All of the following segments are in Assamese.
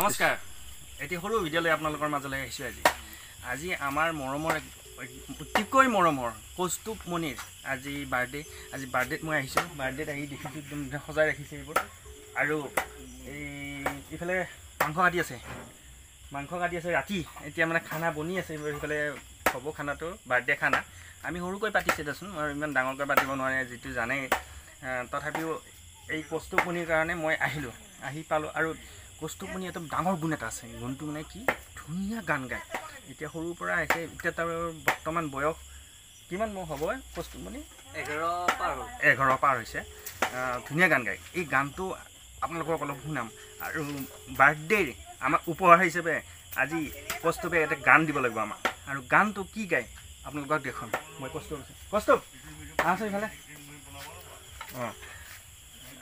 নমস্কাৰ এটি সৰু ভিডিঅ'লৈ আপোনালোকৰ মাজলৈ আহিছোঁ আজি আমাৰ মৰমৰ অতিকৈ মৰমৰ কৌস্তুভ মণিৰ আজি বাৰ্থডেত মই আহিছোঁ বাৰ্থডেত আহি দেখিছোঁ একদম সজাই ৰাখিছে এইবোৰ আৰু এইফালে মাংস কাটি আছে ৰাতি এতিয়া মানে খানা বনি আছে এইফালে হ'ব খানাটো বাৰ্থডে খানা আমি সৰুকৈ পাতিছে দেচোন মই ইমান ডাঙৰকৈ পাতিব নোৱাৰে যিটো জানে তথাপিও এই কৌস্তুভ মণিৰ কাৰণে মই আহি পালোঁ আৰু কৌস্তুভ মণি একদম ডাঙৰ গুণ এটা আছে গুণটো মানে কি ধুনীয়া গান গায় এতিয়া সৰুৰ পৰা আহিছে এতিয়া তাৰ বৰ্তমান বয়স কিমান হ'ব কৌস্তুভ মণি 11 পাৰ হৈছে ধুনীয়া গান গায় এই গানটো আপোনালোকক অলপ শুনাম আৰু বাৰ্থডে আমাক উপহাৰ হিচাপে আজি কৌস্তুভে এটা গান দিব লাগিব আমাক আৰু গানটো কি গায় আপোনালোকক দেখুৱাম মই কৌস্তুভ আছে ইফালে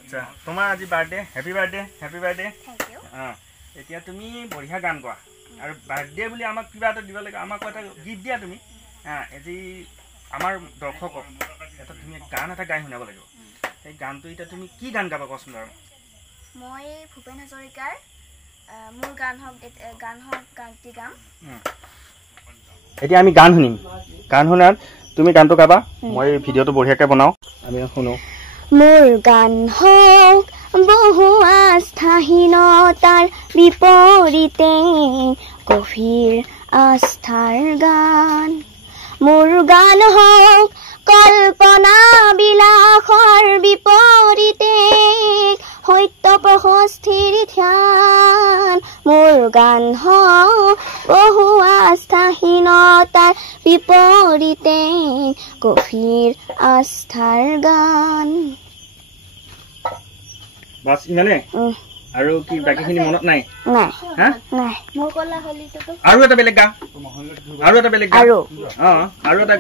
আচ্ছা তোমাৰ আজি birthday happy birthday thank you এতিয়া তুমি বঢ়িয়া গান গোৱা আৰু বাৰ্থডে বুলি আমাক কিবা এটা দিব লাগে আমাক এটা গিফ্ট দিয়া তুমি আজি আমাৰ দৰ্শকক এটা তুমি গান এটা গাই শুনাব লাগিব সেই গানটো এতিয়া তুমি কি গান গাবা কচোন বাৰু মই ভূপেন হাজৰিকাৰ মোৰ গানটি গাম এতিয়া আমি গান শুনিম গান শুনাত তুমি গানটো গাবা মই ভিডিঅ'টো বঢ়িয়াকৈ বনাওঁ আমি শুনো মোৰ গান হওক বহু আস্থাহীনতাৰ বিপৰীতে গভীৰ আস্থাৰ গান মোৰ গান হওক কল্পনা বিলাসৰ বিপৰীতে সত্য প্ৰশস্তিৰ ধ্যান মোৰ গান হওক বহু আস্থাহীনতাৰ বিপৰীতে গভীৰ আস্থাৰ গান বাস ইমানে আৰু কি বাকিখিনি মনত নাই নাই মোৰ কলা হলিটো আৰু এটা বেলেগ গা আৰু এটা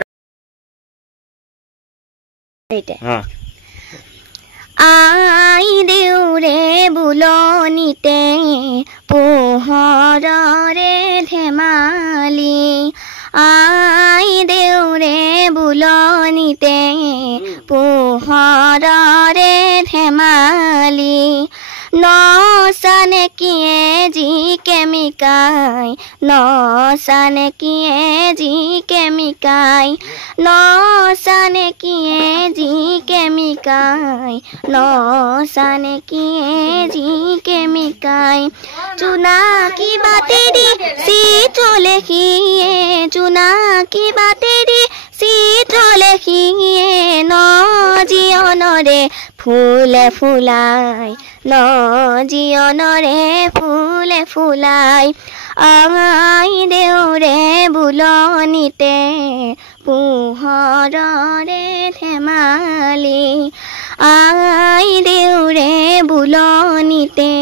আই দেউৰে বুলনিতে পোহৰৰে ধেমালি আই দেউৰে বুলনিতে পোহৰৰে ধেমালি নচানে কিয়ে যি কেমিকাই নচানে কিয়ে যি কেমিকাই নচানে কিয়ে যি কেমিকাই নচানে কিয়ে যি কেমিকাই জোনাকী বাটেদি চিত্ৰ লেখিয়ে জোনাকী বাটেদি চিত্ৰ লেখিয়ে নজীয়নৰে ফুলে ফুলাই নজীয়নৰে ফুলে ফুলাই আই দেউৰে বুলনিতে পোহৰৰে ধেমালি আই দেউৰে বুলনিতে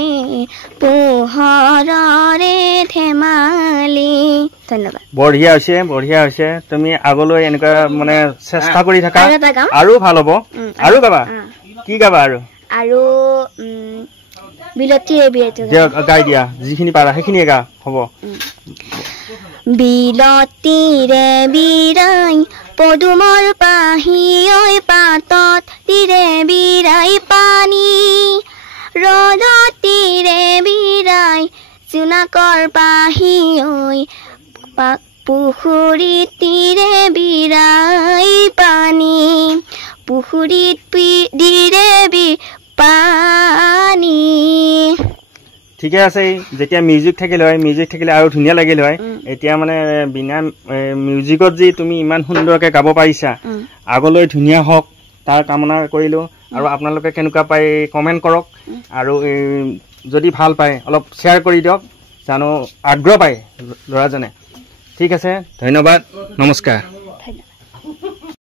পোহৰৰে ধেমালি ধন্যবাদ বঢ়িয়া হৈছে তুমি আগলৈ এনেকুৱা মানে চেষ্টা কৰি থাকা আৰু ভাল হ'ব আৰু গাবা কি গাবা আৰু বিলতিৰে গাই দিয়া যিখিনি পাৰা সেইখিনি গা হ'ব বিলতিৰে বিৰাই পদুমৰ পাহি ঐ পাতত তিৰে বিৰাই পানী ৰদতিৰে বিৰাই জোনাকৰ পাহি ঐ পুখুৰীত তিৰে বিৰাই পানী পুখুৰীত দিৰে পানী ঠিকে আছে যেতিয়া মিউজিক থাকিলে আৰু ধুনীয়া লাগিল হয় এতিয়া মানে বিনা মিউজিকত যি তুমি ইমান সুন্দৰকৈ গাব পাৰিছা আগলৈ ধুনীয়া হওক তাৰ কামনা কৰিলোঁ আৰু আপোনালোকে কেনেকুৱা পায় কমেণ্ট কৰক আৰু যদি ভাল পায় অলপ শ্বেয়াৰ কৰি দিয়ক জানো আগ্ৰহ পায় ল'ৰাজনে ঠিক আছে ধন্যবাদ নমস্কাৰ